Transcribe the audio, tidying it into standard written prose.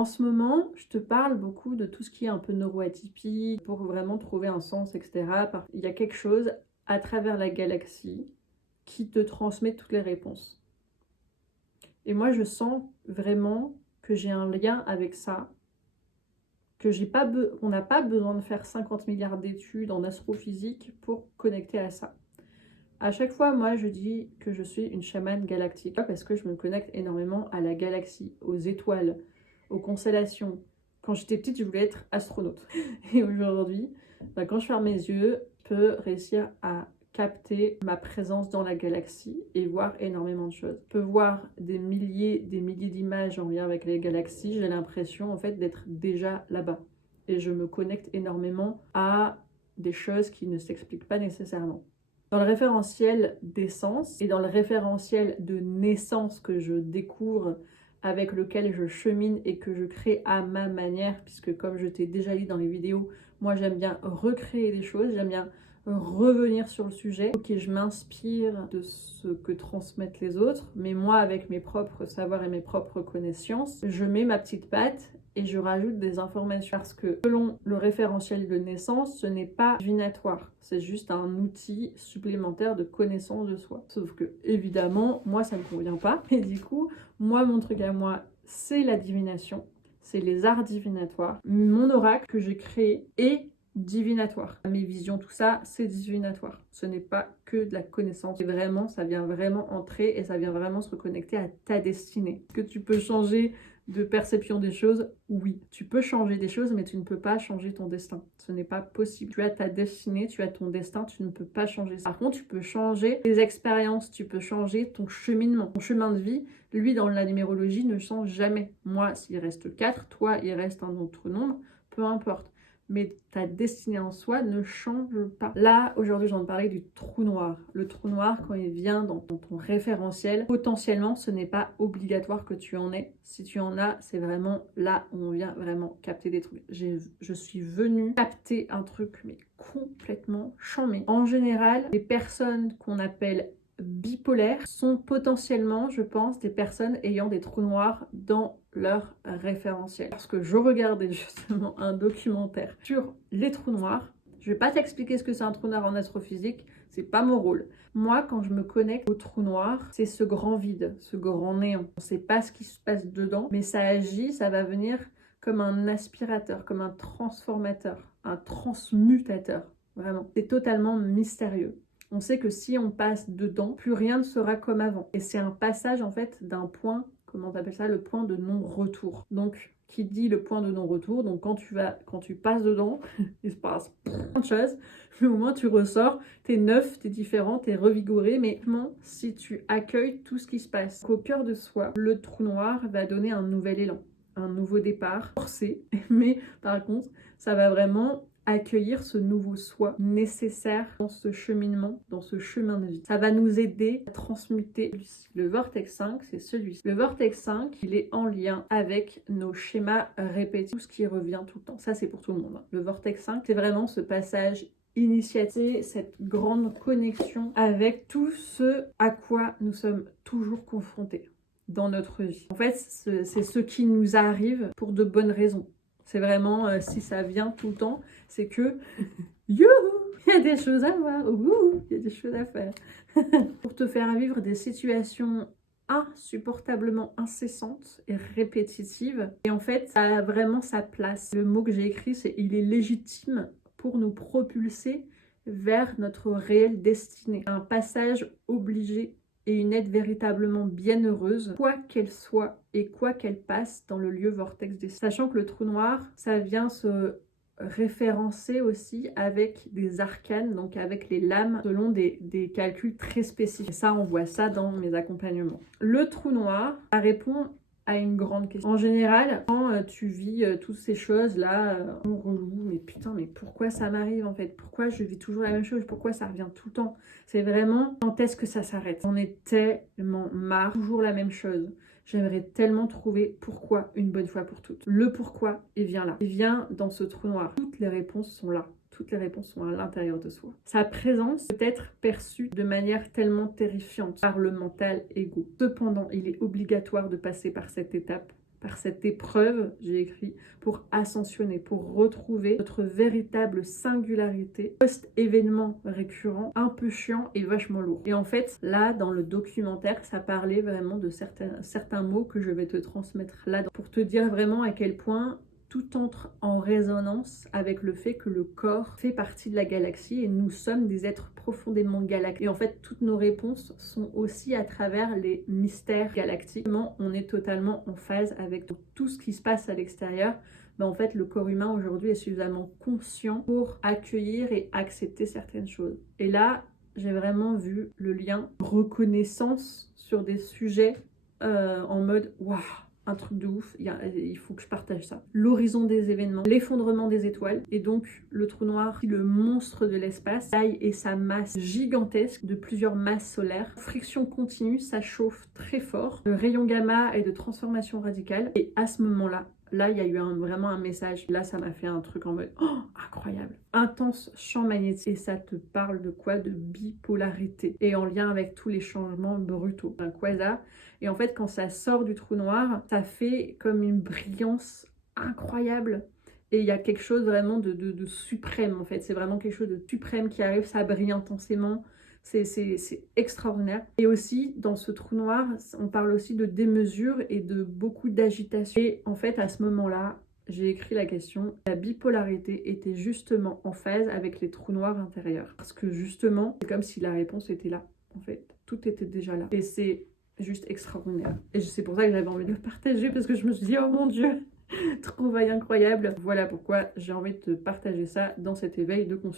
En ce moment, je te parle beaucoup de tout ce qui est un peu neuroatypique, pour vraiment trouver un sens, etc. Il y a quelque chose à travers la galaxie qui te transmet toutes les réponses. Et moi, je sens vraiment que j'ai un lien avec ça, que on n'a pas besoin de faire 50 milliards d'études en astrophysique pour connecter à ça. À chaque fois, moi, je dis que je suis une chamane galactique parce que je me connecte énormément à la galaxie, aux étoiles, aux constellations. Quand j'étais petite, je voulais être astronaute. Et aujourd'hui, quand je ferme mes yeux, je peux réussir à capter ma présence dans la galaxie et voir énormément de choses. Je peux voir des milliers d'images en lien avec les galaxies. J'ai l'impression en fait d'être déjà là-bas. Et je me connecte énormément à des choses qui ne s'expliquent pas nécessairement. Dans le référentiel d'essence et dans le référentiel de naissance que je découvre, avec lequel je chemine et que je crée à ma manière, puisque comme je t'ai déjà dit dans les vidéos, moi j'aime bien recréer des choses, j'aime bien revenir sur le sujet. Ok, je m'inspire de ce que transmettent les autres, mais moi avec mes propres savoirs et mes propres connaissances, je mets ma petite patte et je rajoute des informations parce que selon le référentiel de naissance, ce n'est pas divinatoire, c'est juste un outil supplémentaire de connaissance de soi. Sauf que évidemment, moi ça ne me convient pas et du coup, moi mon truc à moi, c'est la divination, c'est les arts divinatoires. Mon oracle que j'ai créé est divinatoire. Mes visions, tout ça, c'est divinatoire. Ce n'est pas que de la connaissance. Et vraiment, ça vient vraiment entrer et ça vient vraiment se reconnecter à ta destinée. Est-ce que tu peux changer de perception des choses? Oui. Tu peux changer des choses, mais tu ne peux pas changer ton destin. Ce n'est pas possible. Tu as ta destinée, tu as ton destin, tu ne peux pas changer ça. Par contre, tu peux changer tes expériences, tu peux changer ton cheminement. Ton chemin de vie, lui, dans la numérologie, ne change jamais. Moi, s'il reste 4, toi, il reste un autre nombre, peu importe. Mais ta destinée en soi ne change pas. Là, aujourd'hui, j'ai envie de parler du trou noir. Le trou noir, quand il vient dans ton référentiel, potentiellement, ce n'est pas obligatoire que tu en aies. Si tu en as, c'est vraiment là où on vient vraiment capter des trucs. Je suis venue capter un truc, mais complètement chambé. En général, les personnes qu'on appelle bipolaires sont potentiellement, je pense, des personnes ayant des trous noirs dans leur référentiel. Parce que je regardais justement un documentaire sur les trous noirs. Je vais pas t'expliquer ce que c'est un trou noir en astrophysique, c'est pas mon rôle. Moi, quand je me connecte au trou noir, c'est ce grand vide, ce grand néant. On sait pas ce qui se passe dedans, mais ça agit, ça va venir comme un aspirateur, comme un transformateur, un transmutateur. Vraiment, c'est totalement mystérieux. On sait que si on passe dedans, plus rien ne sera comme avant. Et c'est un passage en fait d'un point, comment on appelle ça, le point de non-retour. Donc, qui dit le point de non-retour, donc quand tu passes dedans, il se passe plein de choses, mais au moins tu ressors, t'es neuf, t'es différent, t'es revigoré, mais si tu accueilles tout ce qui se passe. Qu'au cœur de soi, le trou noir va donner un nouvel élan, un nouveau départ, forcé, mais par contre, ça va vraiment accueillir ce nouveau soi nécessaire dans ce cheminement, dans ce chemin de vie. Ça va nous aider à transmuter celui-ci. Le vortex 5, c'est celui-ci. Le vortex 5, il est en lien avec nos schémas répétés, tout ce qui revient tout le temps. Ça, c'est pour tout le monde. Le vortex 5, c'est vraiment ce passage initiatique, cette grande connexion avec tout ce à quoi nous sommes toujours confrontés dans notre vie. En fait, c'est ce qui nous arrive pour de bonnes raisons. C'est vraiment, si ça vient tout le temps, c'est que, youhou, il y a des choses à voir, il y a des choses à faire. Pour te faire vivre des situations insupportablement incessantes et répétitives. Et en fait, ça a vraiment sa place. Le mot que j'ai écrit, c'est « il est légitime » pour nous propulser vers notre réelle destinée. Un passage obligé et une aide véritablement bienheureuse, quoi qu'elle soit et quoi qu'elle passe dans le lieu vortex des... Sachant que le trou noir, ça vient se référencer aussi avec des arcanes, donc avec les lames, selon des calculs très spécifiques. Et ça, on voit ça dans mes accompagnements. Le trou noir, ça répond à une grande question. En général, quand tu vis toutes ces choses-là, relou, mais putain, mais pourquoi ça m'arrive en fait? Pourquoi je vis toujours la même chose? Pourquoi ça revient tout le temps? C'est vraiment, quand est-ce que ça s'arrête? On est tellement marre, toujours la même chose. J'aimerais tellement trouver pourquoi une bonne fois pour toutes. Le pourquoi, il vient là. Il vient dans ce trou noir. Toutes les réponses sont là. Toutes les réponses sont à l'intérieur de soi. Sa présence peut être perçue de manière tellement terrifiante par le mental égo. Cependant, il est obligatoire de passer par cette étape par cette épreuve, j'ai écrit, pour ascensionner, pour retrouver notre véritable singularité post-événement récurrent, un peu chiant et vachement lourd. Et en fait, là, dans le documentaire, ça parlait vraiment de certains mots que je vais te transmettre là, pour te dire vraiment à quel point tout entre en résonance avec le fait que le corps fait partie de la galaxie et nous sommes des êtres profondément galactiques. Et en fait, toutes nos réponses sont aussi à travers les mystères galactiques. On est totalement en phase avec tout ce qui se passe à l'extérieur. Ben en fait, le corps humain aujourd'hui est suffisamment conscient pour accueillir et accepter certaines choses. Et là, j'ai vraiment vu le lien reconnaissance sur des sujets en mode waouh, un truc de ouf, il faut que je partage ça. L'horizon des événements, l'effondrement des étoiles, et donc le trou noir, le monstre de l'espace, taille et sa masse gigantesque de plusieurs masses solaires. Friction continue, ça chauffe très fort. Le rayon gamma est de transformation radicale. Et à ce moment-là, il y a eu vraiment un message. Là, ça m'a fait un truc en mode oh, incroyable. Intense champ magnétique. Et ça te parle de quoi? De bipolarité. Et en lien avec tous les changements brutaux. Un quasar. Et en fait, quand ça sort du trou noir, ça fait comme une brillance incroyable. Et il y a quelque chose vraiment de suprême, en fait. C'est vraiment quelque chose de suprême qui arrive, ça brille intensément. C'est extraordinaire. Et aussi, dans ce trou noir, on parle aussi de démesure et de beaucoup d'agitation. Et en fait, à ce moment-là, j'ai écrit la question, la bipolarité était justement en phase avec les trous noirs intérieurs. Parce que justement, c'est comme si la réponse était là, en fait. Tout était déjà là. Et c'est juste extraordinaire. Et c'est pour ça que j'avais envie de le partager, parce que je me suis dit, oh mon Dieu, trouvaille incroyable. Voilà pourquoi j'ai envie de te partager ça dans cet éveil de conscience.